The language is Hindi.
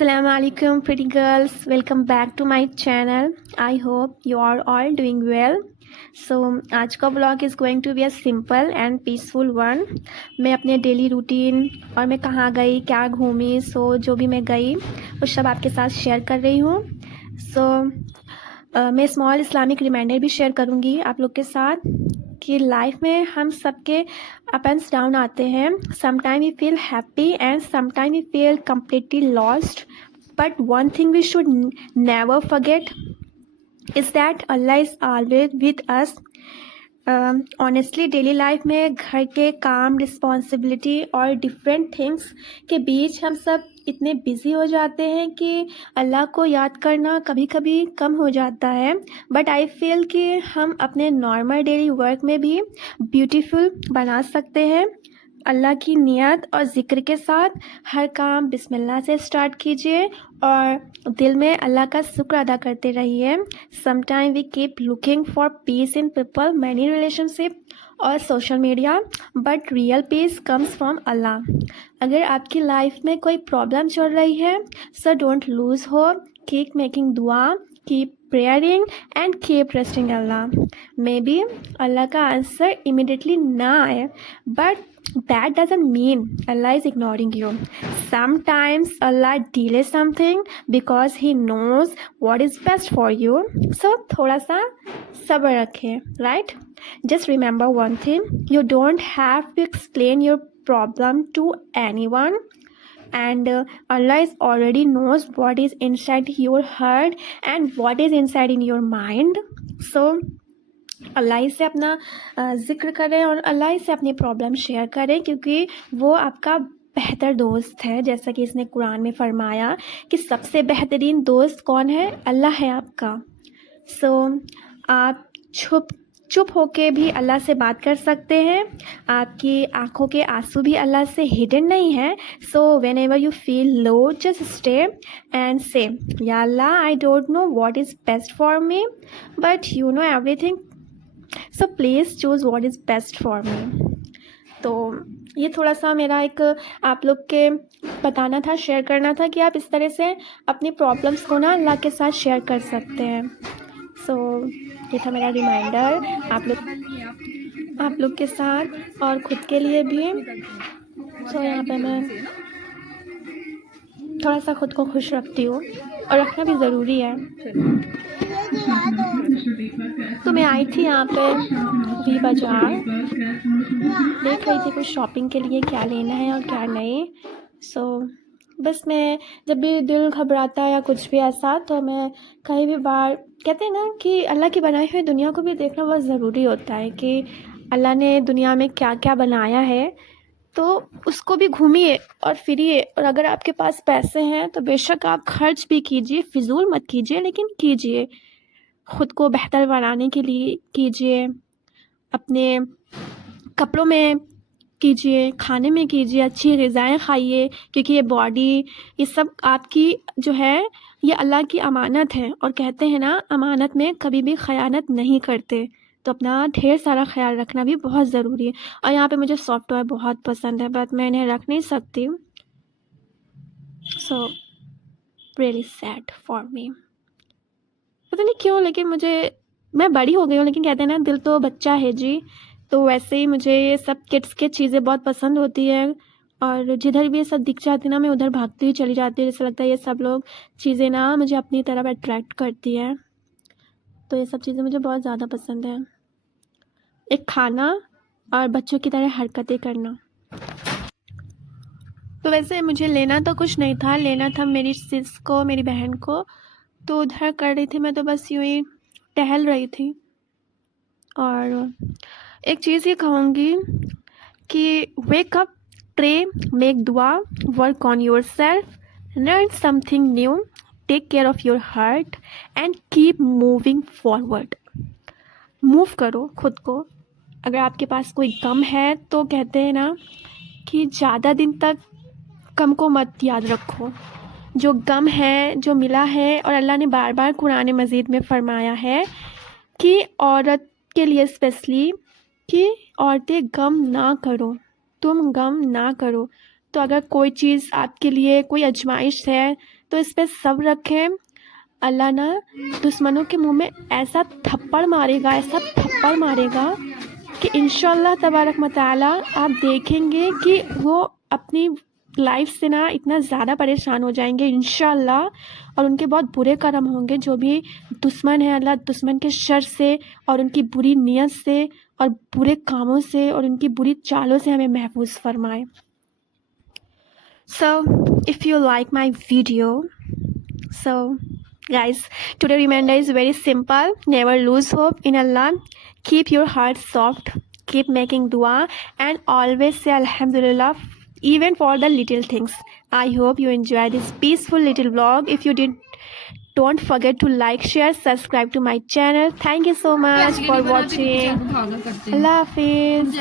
Assalamualaikum pretty girls, welcome back to my channel. I hope you are all doing well. So आज का vlog is going to be a simple and peaceful one. मैं अपने डेली रूटीन और मैं कहाँ गई क्या घूमी जो भी मैं गई वो सब आपके साथ शेयर कर रही हूँ. मैं स्मॉल इस्लामिक रिमाइंडर भी शेयर करूँगी आप लोग के साथ कि लाइफ में हम सबके अप एंड्स डाउन आते हैं. Sometime we feel happy and sometime we feel completely lost, but one thing we should never forget is that अल्लाह is always with us. Honestly daily life में घर के काम, रिस्पॉन्सिबिलिटी और डिफरेंट थिंग्स के बीच हम सब इतने बिज़ी हो जाते हैं कि अल्लाह को याद करना कभी कभी कम हो जाता है. बट आई फील कि हम अपने नॉर्मल डेली वर्क में भी ब्यूटीफुल बना सकते हैं. अल्लाह की नियत और ज़िक्र के साथ हर काम बिस्मिल्लाह से स्टार्ट कीजिए और दिल में अल्लाह का शुक्र अदा करते रहिए. Sometime we keep looking for peace in people, many relationship और social media, but real peace comes from Allah. अगर आपकी लाइफ में कोई प्रॉब्लम चल रही है so don't lose hope, keep making dua, keep praying and keep trusting Allah. Maybe Allah का आंसर इमिडिएटली ना आए, but that doesn't mean Allah is ignoring you. Sometimes Allah delays something because He knows what is best for you. So थोड़ा सा सब्र रखें, right? Just remember one thing: you don't have to explain your problem to anyone, and Allah is already knows what is inside your heart and what is inside in your mind. So अल्लाह से अपना ज़िक्र करें और अल्लाह से अपनी प्रॉब्लम शेयर करें, क्योंकि वो आपका बेहतर दोस्त है. जैसा कि इसने कुरान में फरमाया कि सबसे बेहतरीन दोस्त कौन है? अल्लाह है आपका. आप चुप होके भी अल्लाह से बात कर सकते हैं. आपकी आंखों के आंसू भी अल्लाह से हिडन नहीं है. Whenever you feel low, just stay and say, या Allah, I don't know what is best for me, but you know everything, so please choose what is best for me. तो ये थोड़ा सा मेरा एक आप लोग के बताना था, शेयर करना था कि आप इस तरह से अपनी प्रॉब्लम्स को ना अल्लाह के साथ शेयर कर सकते हैं. ये था मेरा रिमाइंडर आप लोग के साथ और ख़ुद के लिए भी. यहाँ पे मैं थोड़ा सा ख़ुद को खुश रखती हूँ और रखना भी ज़रूरी है. तो मैं आई थी यहाँ पे वी बाज़ार, देख रही थी कुछ शॉपिंग के लिए क्या लेना है और क्या नहीं. बस मैं जब भी दिल घबराता है या कुछ भी ऐसा, तो मैं कहीं भी बाहर, कहते हैं ना कि अल्लाह की बनाई हुई दुनिया को भी देखना बहुत ज़रूरी होता है कि अल्लाह ने दुनिया में क्या क्या बनाया है, तो उसको भी घूमिए और फिरिए. और अगर आपके पास पैसे हैं तो बेशक आप खर्च भी कीजिए, फिजूल मत कीजिए, लेकिन कीजिए. ख़ुद को बेहतर बनाने के लिए कीजिए, अपने कपड़ों में कीजिए, खाने में कीजिए, अच्छी ग़िज़ाएँ खाइए, क्योंकि ये बॉडी, ये सब आपकी जो है ये अल्लाह की अमानत है. और कहते हैं ना, अमानत में कभी भी ख़यानत नहीं करते. तो अपना ढेर सारा ख्याल रखना भी बहुत ज़रूरी है. और यहाँ पे मुझे सॉफ्ट टॉय बहुत पसंद है, बट मैं इन्हें रख नहीं सकती. Really sad for me. पता नहीं क्यों, लेकिन मैं बड़ी हो गई हूँ, लेकिन कहते हैं ना दिल तो बच्चा है जी. तो वैसे ही मुझे ये सब किड्स के चीज़ें बहुत पसंद होती है, और जिधर भी ये सब दिख जाती ना, मैं उधर भागती हुई चली जाती हूँ. जैसे लगता है ये सब लोग चीज़ें ना मुझे अपनी तरफ अट्रैक्ट करती है. तो ये सब चीज़ें मुझे बहुत ज़्यादा पसंद है. एक खाना और बच्चों की तरह हरकतें करना. तो वैसे मुझे लेना तो कुछ नहीं था, लेना था मेरी सिस को, मेरी बहन को. तो उधर कर रही थी मैं, तो बस यूँ ही टहल रही थी. और एक चीज़ ये कहूँगी कि वेक अप, प्रे, मेक दुआ, work on yourself, learn something new, take care of your heart and keep moving forward. Move करो खुद को. अगर आपके पास कोई गम है तो कहते हैं ना कि ज़्यादा दिन तक गम को मत याद रखो. जो गम है, जो मिला है, और अल्लाह ने बार बार कुरान मजीद में फरमाया है कि औरत के लिए स्पेशली कि औरतें गम ना करो, तुम गम ना करो. तो अगर कोई चीज़ आपके लिए कोई आजमाइश है तो इस पे सब्र रखें। अल्लाह ना दुश्मनों के मुंह में ऐसा थप्पड़ मारेगा कि इंशाअल्लाह तबारक व तआला आप देखेंगे कि वो अपनी लाइफ से ना इतना ज़्यादा परेशान हो जाएंगे इंशाअल्लाह, और उनके बहुत बुरे कर्म होंगे। जो भी दुश्मन है, अल्लाह दुश्मन के शर से और उनकी बुरी नीयत से और बुरे कामों से और उनकी बुरी चालों से हमें महफूज फरमाए। So if you like my video, so guys, today reminder is very simple. Never lose hope in Allah. Keep your heart soft, keep making dua, and always say alhamdulillah even for the little things. I hope you enjoy this peaceful little vlog. If you did, don't forget to like, share, subscribe to my channel. Thank you so much for watching. Allah Hafiz.